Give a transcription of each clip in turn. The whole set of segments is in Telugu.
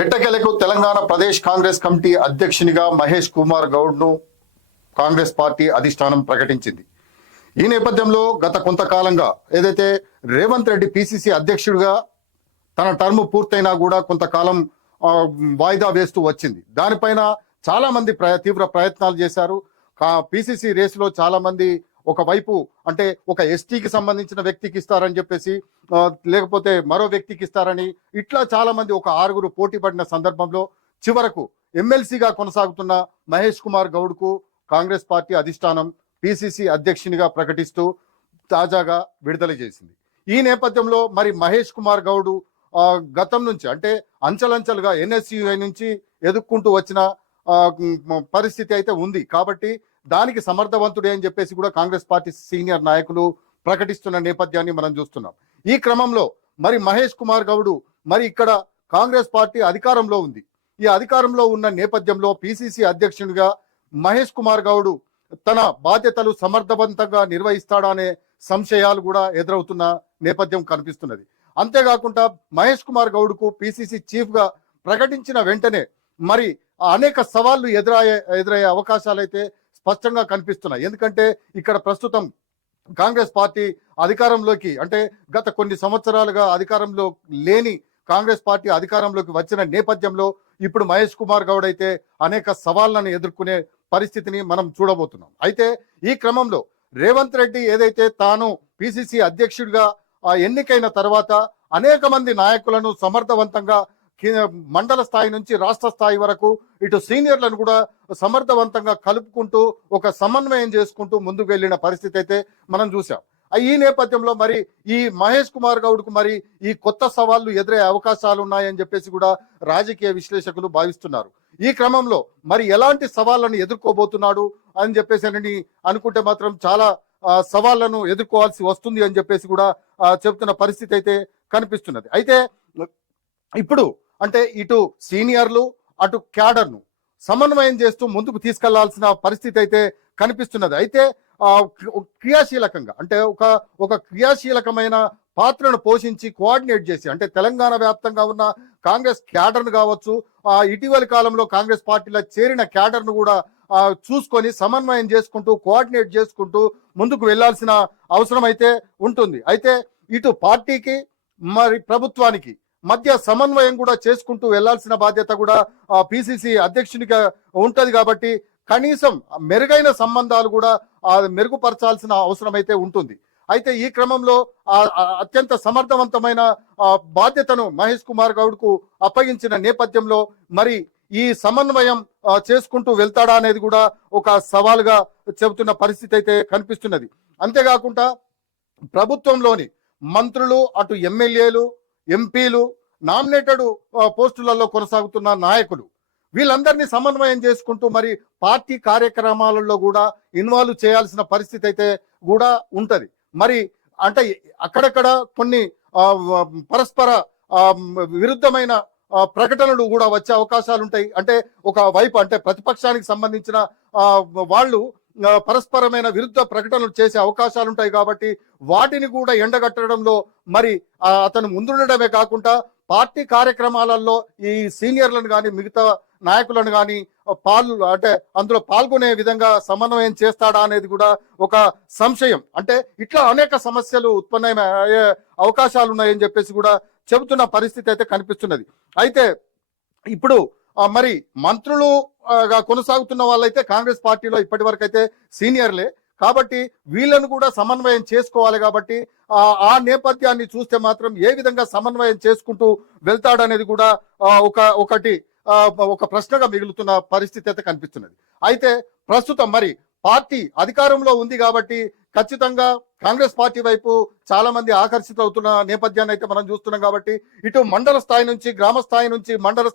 ఎట్టకేలకు తెలంగాణ ప్రదేశ్ కాంగ్రెస్ కమిటీ అధ్యక్షునిగా మహేష్ కుమార్ గౌడ్ ను కాంగ్రెస్ పార్టీ అధిష్టానం ప్రకటించింది. ఈ నేపథ్యంలో గత కొంతకాలంగా ఏదైతే రేవంత్ రెడ్డి పిసిసి అధ్యక్షుడిగా తన టర్మ్ పూర్తయినా కూడా కొంతకాలం వాయిదా వేస్తూ వచ్చింది. దానిపైన చాలా మంది తీవ్ర ప్రయత్నాలు చేశారు. పిసిసి రేసులో చాలా మంది ఒకవైపు అంటే ఒక ఎస్టీకి సంబంధించిన వ్యక్తికి ఇస్తారని చెప్పేసి, లేకపోతే మరో వ్యక్తికి ఇస్తారని, ఇట్లా చాలా మంది ఒక 6గురు పోటీ పడిన సందర్భంలో చివరకు ఎమ్మెల్సీగా కొనసాగుతున్న మహేష్ కుమార్ గౌడ్ కు కాంగ్రెస్ పార్టీ అధిష్టానం పిసిసి అధ్యక్షునిగా ప్రకటిస్తూ తాజాగా విడుదల చేసింది. ఈ నేపథ్యంలో మరి మహేష్ కుమార్ గౌడ్ గతం నుంచి అంటే అంచెలంచెలుగా ఎన్ఎస్యుఐ నుంచి ఎదుక్కుంటూ వచ్చిన పరిస్థితి అయితే ఉంది. కాబట్టి దానికి సమర్థవంతుడే అని చెప్పేసి కూడా కాంగ్రెస్ పార్టీ సీనియర్ నాయకులు ప్రకటిస్తున్న నేపథ్యాన్ని మనం చూస్తున్నాం. ఈ క్రమంలో మరి మహేష్ కుమార్ గౌడ్ మరి ఇక్కడ కాంగ్రెస్ పార్టీ అధికారంలో ఉంది. ఈ అధికారంలో ఉన్న నేపథ్యంలో పిసిసి అధ్యక్షునిగా మహేష్ కుమార్ గౌడ్ తన బాధ్యతలు సమర్థవంతంగా నిర్వహిస్తాడా అనే సంశయాలు కూడా ఎదురవుతున్న నేపథ్యం కనిపిస్తున్నది. అంతేకాకుండా మహేష్ కుమార్ గౌడ్ కు పిసిసి చీఫ్ గా ప్రకటించిన వెంటనే మరి అనేక సవాళ్లు ఎదురయ్యే అవకాశాలు అయితే స్పష్టంగా కనిపిస్తున్నాయి. ఎందుకంటే ఇక్కడ ప్రస్తుతం కాంగ్రెస్ పార్టీ అధికారంలోకి అంటే గత కొన్ని సంవత్సరాలుగా అధికారంలో లేని కాంగ్రెస్ పార్టీ అధికారంలోకి వచ్చిన నేపథ్యంలో ఇప్పుడు మహేష్ కుమార్ గౌడ్ అయితే అనేక సవాళ్లను ఎదుర్కొనే పరిస్థితిని మనం చూడబోతున్నాం. అయితే ఈ క్రమంలో రేవంత్ రెడ్డి ఏదైతే తాను పిసిసి అధ్యక్షుడిగా ఎన్నికైన తర్వాత అనేక మంది నాయకులను సమర్థవంతంగా మండల స్థాయి నుంచి రాష్ట్ర స్థాయి వరకు ఇటు సీనియర్లను కూడా సమర్థవంతంగా కలుపుకుంటూ ఒక సమన్వయం చేసుకుంటూ ముందుకు వెళ్ళిన పరిస్థితి అయితే మనం చూసాం. ఈ నేపథ్యంలో మరి ఈ మహేష్ కుమార్ గౌడ్ కు మరి ఈ కొత్త సవాళ్లు ఎదురయ్యే అవకాశాలు ఉన్నాయని చెప్పేసి కూడా రాజకీయ విశ్లేషకులు భావిస్తున్నారు. ఈ క్రమంలో మరి ఎలాంటి సవాళ్లను ఎదుర్కోబోతున్నాడు అని చెప్పేసి అనుకుంటే మాత్రం చాలా సవాళ్లను ఎదుర్కోవాల్సి వస్తుంది అని చెప్పేసి కూడా చెబుతున్న పరిస్థితి అయితే కనిపిస్తున్నది. అయితే ఇప్పుడు అంటే ఇటు సీనియర్లు అటు క్యాడర్ను సమన్వయం చేస్తూ ముందుకు తీసుకెళ్లాల్సిన పరిస్థితి అయితే కనిపిస్తున్నది. అయితే క్రియాశీలకంగా అంటే ఒక క్రియాశీలకమైన పాత్రను పోషించి కోఆర్డినేట్ చేసి అంటే తెలంగాణ వ్యాప్తంగా ఉన్న కాంగ్రెస్ క్యాడర్ను కావచ్చు, ఇటీవలి కాలంలో కాంగ్రెస్ పార్టీలో చేరిన క్యాడర్ను కూడా చూసుకొని సమన్వయం చేసుకుంటూ కోఆర్డినేట్ చేసుకుంటూ ముందుకు వెళ్లాల్సిన అవసరం అయితే ఉంటుంది. అయితే ఇటు పార్టీకి మరి ప్రభుత్వానికి మధ్య సమన్వయం కూడా చేసుకుంటూ వెళ్లాల్సిన బాధ్యత కూడా పిసిసి అధ్యక్షునిగా ఉంటది. కాబట్టి కనీసం మెరుగైన సంబంధాలు కూడా మెరుగుపరచాల్సిన అవసరం అయితే ఉంటుంది. అయితే ఈ క్రమంలో అత్యంత సమర్థవంతమైన బాధ్యతను మహేష్ కుమార్ గౌడ్ కు అప్పగించిన నేపథ్యంలో మరి ఈ సమన్వయం చేసుకుంటూ వెళ్తాడా అనేది కూడా ఒక సవాలుగా చెబుతున్న పరిస్థితి అయితే కనిపిస్తున్నది. అంతేకాకుండా ప్రభుత్వంలోని మంత్రులు అటు ఎమ్మెల్యేలు ఎంపీలు నామినేటెడ్ పోస్టులలో కొనసాగుతున్న నాయకులు వీళ్ళందరినీ సమన్వయం చేసుకుంటూ మరి పార్టీ కార్యక్రమాలలో కూడా ఇన్వాల్వ్ చేయాల్సిన పరిస్థితి అయితే కూడా ఉంటది. మరి అంటే అక్కడక్కడ కొన్ని పరస్పర విరుద్ధమైన ప్రకటనలు కూడా వచ్చే అవకాశాలు ఉంటాయి. అంటే ఒక వైపు అంటే ప్రతిపక్షానికి సంబంధించిన వాళ్ళు పరస్పరమైన విరుద్ధ ప్రకటనలు చేసే అవకాశాలు ఉంటాయి. కాబట్టి వాటిని కూడా ఎండగట్టడంలో మరి అతను ముందుండడమే కాకుండా పార్టీ కార్యక్రమాలలో ఈ సీనియర్లను కానీ మిగతా నాయకులను కానీ అంటే అందులో పాల్గొనే విధంగా సమన్వయం చేస్తాడా అనేది కూడా ఒక సంశయం. అంటే ఇట్లా అనేక సమస్యలు ఉత్పన్నమయ్యే అవకాశాలు ఉన్నాయని చెప్పేసి కూడా చెబుతున్న పరిస్థితి అయితే కనిపిస్తున్నది. అయితే ఇప్పుడు మరి మంత్రులుగా కొనసాగుతున్న వాళ్ళైతే కాంగ్రెస్ పార్టీలో ఇప్పటి వరకు అయితే సీనియర్లే కాబట్టి వీళ్ళను కూడా సమన్వయం చేసుకోవాలి. కాబట్టి ఆ నేపథ్యాన్ని చూస్తే మాత్రం ఏ విధంగా సమన్వయం చేసుకుంటూ వెళ్తాడనేది కూడా ఒక ప్రశ్నగా మిగులుతున్న పరిస్థితి అయితే కనిపిస్తున్నది. అయితే ప్రస్తుతం మరి పార్టీ అధికారంలో ఉంది కాబట్టి ఖచ్చితంగా కాంగ్రెస్ పార్టీ వైపు చాలా మంది ఆకర్షితులవుతున్న నేపథ్యాన్ని అయితే మనం చూస్తున్నాం. కాబట్టి ఇటు మండల స్థాయి నుంచి గ్రామ స్థాయి నుంచి మండల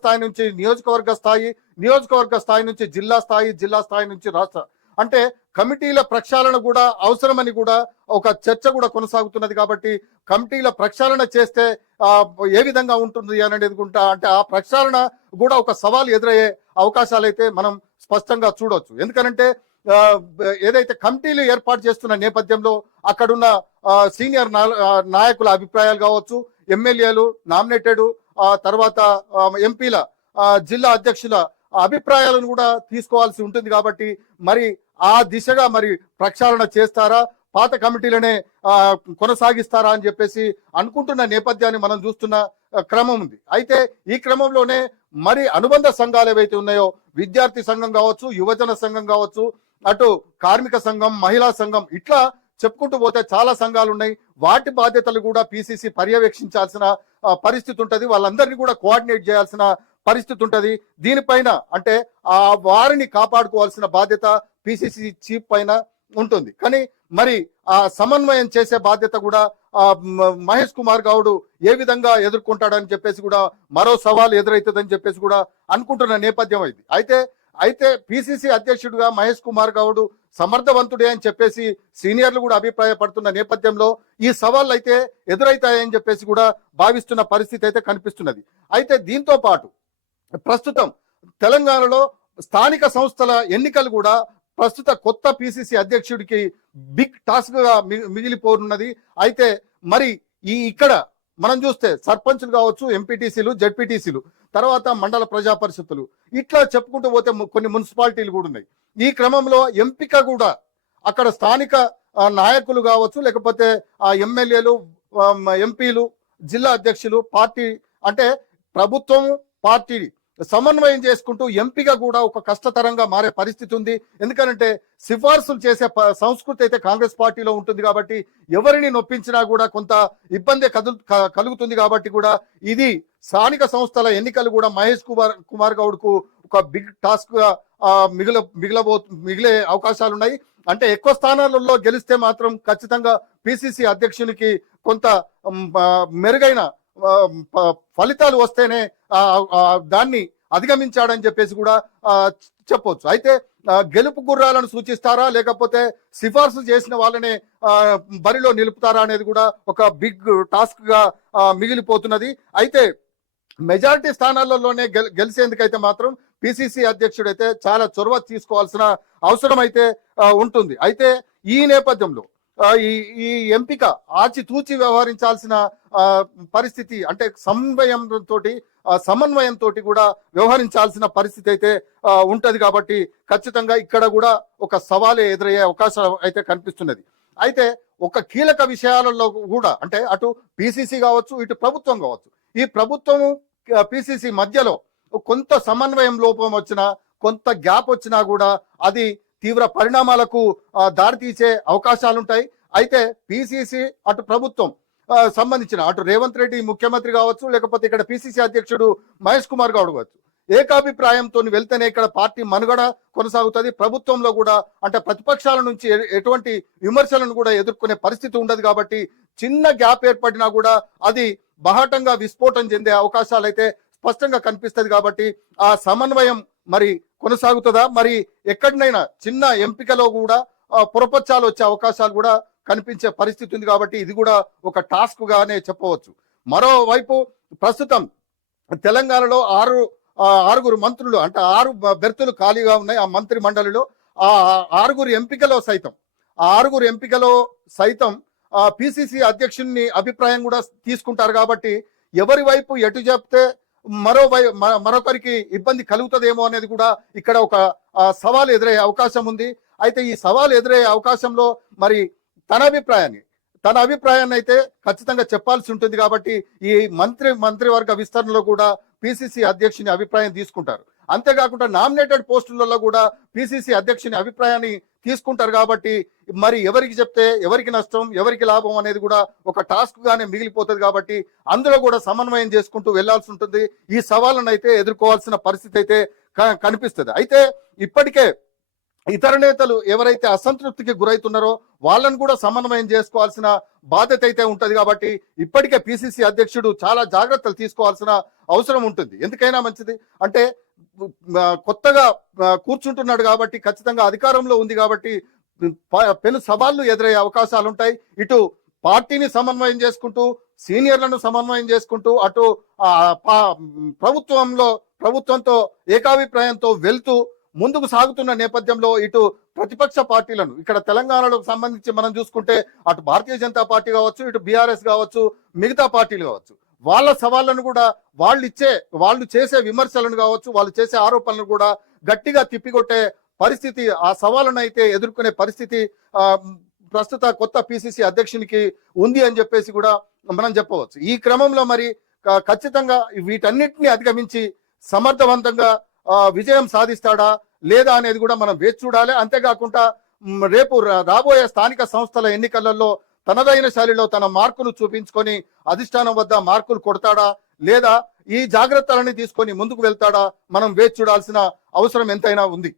స్థాయి నుంచి నియోజకవర్గ స్థాయి నుంచి జిల్లా స్థాయి నుంచి రాష్ట్ర అంటే కమిటీల ప్రక్షాళన కూడా అవసరమని కూడా ఒక చర్చ కూడా కొనసాగుతున్నది. కాబట్టి కమిటీల ప్రక్షాళన చేస్తే ఏ విధంగా ఉంటుంది అనేది అంటే ఆ ప్రక్షాళన కూడా ఒక సవాల్ ఎదురయ్యే అవకాశాలు అయితే మనం స్పష్టంగా చూడవచ్చు. ఎందుకంటే ఏదైతే కమిటీలు ఏర్పాటు చేస్తున్న నేపథ్యంలో అక్కడున్న సీనియర్ నాయకుల అభిప్రాయాలు కావచ్చు, ఎమ్మెల్యేలు నామినేటెడ్ తర్వాత ఎంపీల జిల్లా అధ్యక్షుల అభిప్రాయాలను కూడా తీసుకోవాల్సి ఉంటుంది కాబట్టి మరి ఆ దిశగా మరి ప్రక్షాళన చేస్తారా, పాత కమిటీలనే కొనసాగిస్తారా అని చెప్పేసి అనుకుంటున్న నేపథ్యాన్ని మనం చూస్తున్న క్రమం ఉంది. అయితే ఈ క్రమంలోనే మరి అనుబంధ సంఘాలు ఏవైతే ఉన్నాయో, విద్యార్థి సంఘం కావచ్చు, యువజన సంఘం కావచ్చు, అటు కార్మిక సంఘం, మహిళా సంఘం, ఇట్లా చెప్పుకుంటూ పోతే చాలా సంఘాలు ఉన్నాయి. వాటి బాధ్యతలు కూడా పిసిసి పర్యవేక్షించాల్సిన పరిస్థితి ఉంటుంది. వాళ్ళందరినీ కూడా కోఆర్డినేట్ చేయాల్సిన పరిస్థితి ఉంటుంది. దీనిపైన అంటే ఆ వారిని కాపాడుకోవాల్సిన బాధ్యత పిసిసి చీఫ్ పైన ఉంటుంది. కానీ మరి ఆ సమన్వయం చేసే బాధ్యత కూడా మహేష్ కుమార్ గౌడ్ ఏ విధంగా ఎదుర్కొంటాడని చెప్పేసి కూడా మరో సవాల్ ఎదురవుతుందని చెప్పేసి కూడా అనుకుంటున్న నేపథ్యం ఇది. అయితే పిసిసి అధ్యక్షుడిగా మహేష్ కుమార్ గౌడ్ సమర్థవంతుడే అని చెప్పేసి సీనియర్లు కూడా అభిప్రాయపడుతున్న నేపథ్యంలో ఈ సవాళ్ళు అయితే ఎదురైతాయని చెప్పేసి కూడా భావిస్తున్న పరిస్థితి అయితే కనిపిస్తున్నది. అయితే దీంతో పాటు ప్రస్తుతం తెలంగాణలో స్థానిక సంస్థల ఎన్నికలు కూడా ప్రస్తుత కొత్త పిసిసి అధ్యక్షుడికి బిగ్ టాస్క్ గా మిగిలిపోనున్నది. అయితే మరి ఇక్కడ మనం చూస్తే సర్పంచ్లు కావచ్చు, ఎంపీటీసీలు, జడ్పీటీసీలు, తర్వాత మండల ప్రజా పరిషత్తులు, ఇట్లా చెప్పుకుంటూ పోతే కొన్ని మున్సిపాలిటీలు కూడా ఉన్నాయి. ఈ క్రమంలో ఎంపిక కూడా అక్కడ స్థానిక నాయకులు కావచ్చు, లేకపోతే ఎమ్మెల్యేలు, ఎంపీలు, జిల్లా అధ్యక్షులు, పార్టీ అంటే ప్రభుత్వం పార్టీ సమన్వయం చేసుకుంటూ ఎంపిక కూడా ఒక కష్టతరంగా మారే పరిస్థితి ఉంది. ఎందుకంటే సిఫార్సులు చేసే సంస్కృతి అయితే కాంగ్రెస్ పార్టీలో ఉంటుంది కాబట్టి ఎవరిని నొప్పించినా కూడా కొంత ఇబ్బంది కలుగుతుంది. కాబట్టి కూడా ఇది స్థానిక సంస్థల ఎన్నికలు కూడా మహేష్ కుమార్ గౌడ్ కు ఒక బిగ్ టాస్క్ గా మిగిలే అవకాశాలు ఉన్నాయి. అంటే ఎక్కువ స్థానాలలో గెలిస్తే మాత్రం ఖచ్చితంగా పిసిసి అధ్యక్షునికి కొంత మెరుగైన ఫలితాలు వస్తేనే దాన్ని అధిగమించాడని చెప్పేసి కూడా చెప్పవచ్చు. అయితే గెలుపు గుర్రాలను సూచిస్తారా, లేకపోతే సిఫార్సు చేసిన వాళ్ళనే బరిలో నిలుపుతారా అనేది కూడా ఒక బిగ్ టాస్క్ గా మిగిలిపోతున్నది. అయితే మెజారిటీ స్థానాలలోనే గెలిచేందుకైతే మాత్రం పిసిసి అధ్యక్షుడు అయితే చాలా చొరవ తీసుకోవాల్సిన అవసరం అయితే ఉంటుంది. అయితే ఈ నేపథ్యంలో ఈ ఎంపిక ఆచితూచి వ్యవహరించాల్సిన పరిస్థితి, అంటే సమన్వయంతో కూడా వ్యవహరించాల్సిన పరిస్థితి అయితే ఉంటది. కాబట్టి ఖచ్చితంగా ఇక్కడ కూడా ఒక సవాలే ఎదురయ్యే అవకాశం అయితే కనిపిస్తున్నది. అయితే ఒక కీలక విషయాలలో కూడా అంటే అటు పిసిసి కావచ్చు, ఇటు ప్రభుత్వం కావచ్చు, ఈ ప్రభుత్వం పిసిసి మధ్యలో కొంత సమన్వయం లోపం వచ్చినా, కొంత గ్యాప్ వచ్చినా కూడా అది తీవ్ర పరిణామాలకు దారితీసే అవకాశాలు ఉంటాయి. అయితే పిసిసి అటు ప్రభుత్వం సంబంధించిన అటు రేవంత్ రెడ్డి ముఖ్యమంత్రి కావచ్చు, లేకపోతే ఇక్కడ పిసిసి అధ్యక్షుడు మహేష్ కుమార్ గౌడ్ కావచ్చు, ఏకాభిప్రాయంతో వెళ్తేనే ఇక్కడ పార్టీ మనుగడ కొనసాగుతుంది. ప్రభుత్వంలో కూడా అంటే ప్రతిపక్షాల నుంచి ఎటువంటి విమర్శలను కూడా ఎదుర్కొనే పరిస్థితి ఉండదు. కాబట్టి చిన్న గ్యాప్ ఏర్పడినా కూడా అది బహాటంగా విస్ఫోటం చెందే అవకాశాలు అయితే స్పష్టంగా కనిపిస్తుంది. కాబట్టి ఆ సమన్వయం మరి కొనసాగుతుందా, మరి ఎక్కడినైనా చిన్న ఎంపికలో కూడా పొరపచ్చాలు వచ్చే అవకాశాలు కూడా కనిపించే పరిస్థితి ఉంది. కాబట్టి ఇది కూడా ఒక టాస్క్ గానే చెప్పవచ్చు. మరోవైపు ప్రస్తుతం తెలంగాణలో ఆరుగురు మంత్రులు అంటే 6 బెర్తులు ఖాళీగా ఉన్నాయి. ఆ మంత్రి మండలిలో ఆ ఆరుగురు ఎంపికలో సైతం పిసిసి అధ్యక్షుని అభిప్రాయం కూడా తీసుకుంటారు. కాబట్టి ఎవరి వైపు ఎటు చెప్తే మరొకరికి ఇబ్బంది కలుగుతుందేమో అనేది కూడా ఇక్కడ ఒక సవాల్ ఎదురయ్యే అవకాశం ఉంది. అయితే ఈ సవాల్ ఎదురయ్యే అవకాశంలో మరి తన అభిప్రాయాన్ని అయితే ఖచ్చితంగా చెప్పాల్సి ఉంటుంది. కాబట్టి ఈ మంత్రివర్గ విస్తరణలో కూడా పిసిసి అధ్యక్షుని అభిప్రాయం తీసుకుంటారు. అంతేకాకుండా నామినేటెడ్ పోస్టులలో కూడా పిసిసి అధ్యక్షుని అభిప్రాయాన్ని తీసుకుంటారు. కాబట్టి మరి ఎవరికి చెప్తే ఎవరికి నష్టం, ఎవరికి లాభం అనేది కూడా ఒక టాస్క్ గానే మిగిలిపోతుంది. కాబట్టి అందులో కూడా సమన్వయం చేసుకుంటూ వెళ్లాల్సి ఉంటుంది. ఈ సవాళ్ళను అయితే ఎదుర్కోవాల్సిన పరిస్థితి అయితే కనిపిస్తుంది. అయితే ఇప్పటికే ఇతర నేతలు ఎవరైతే అసంతృప్తికి గురవుతున్నారో వాళ్ళను కూడా సమన్వయం చేసుకోవాల్సిన బాధ్యత అయితే ఉంటది. కాబట్టి ఇప్పటికే పిసిసి అధ్యక్షుడు చాలా జాగ్రత్తలు తీసుకోవాల్సిన అవసరం ఉంటుంది. ఎందుకైనా మంచిది అంటే కొత్తగా కూర్చుంటున్నాడు కాబట్టి ఖచ్చితంగా అధికారంలో ఉంది కాబట్టి పెను సవాళ్లు ఎదురయ్యే అవకాశాలు ఉంటాయి. ఇటు పార్టీని సమన్వయం చేసుకుంటూ, సీనియర్లను సమన్వయం చేసుకుంటూ, అటు ప్రభుత్వంతో ఏకాభిప్రాయంతో వెళ్తూ ముందుకు సాగుతున్న నేపథ్యంలో ఇటు ప్రతిపక్ష పార్టీలను ఇక్కడ తెలంగాణలో సంబంధించి మనం చూసుకుంటే అటు భారతీయ జనతా పార్టీ కావచ్చు, ఇటు బీఆర్ఎస్ కావచ్చు, మిగతా పార్టీలు కావచ్చు, వాళ్ళ సవాళ్ళను కూడా వాళ్ళు చేసే విమర్శలను కావచ్చు, వాళ్ళు చేసే ఆరోపణలను కూడా గట్టిగా తిప్పికొట్టే పరిస్థితి, ఆ సవాళ్ళను అయితే ఎదుర్కొనే పరిస్థితి ప్రస్తుత కొత్త పిసిసి అధ్యక్షునికి ఉంది అని చెప్పేసి కూడా మనం చెప్పవచ్చు. ఈ క్రమంలో మరి ఖచ్చితంగా వీటన్నిటిని అధిగమించి సమర్థవంతంగా విజయం సాధిస్తాడా లేదా అనేది కూడా మనం వేచి చూడాలి. అంతేకాకుండా రేపు రాబోయే స్థానిక సంస్థల ఎన్నికలలో తనదైన శైలిలో తన మార్కును చూపించుకొని అధిష్టానం వద్ద మార్కులు కొడతాడా లేదా ఈ జాగ్రత్తలని తీసుకొని ముందుకు వెళ్తాడా మనం వేచి చూడాల్సిన అవసరం ఎంతైనా ఉంది.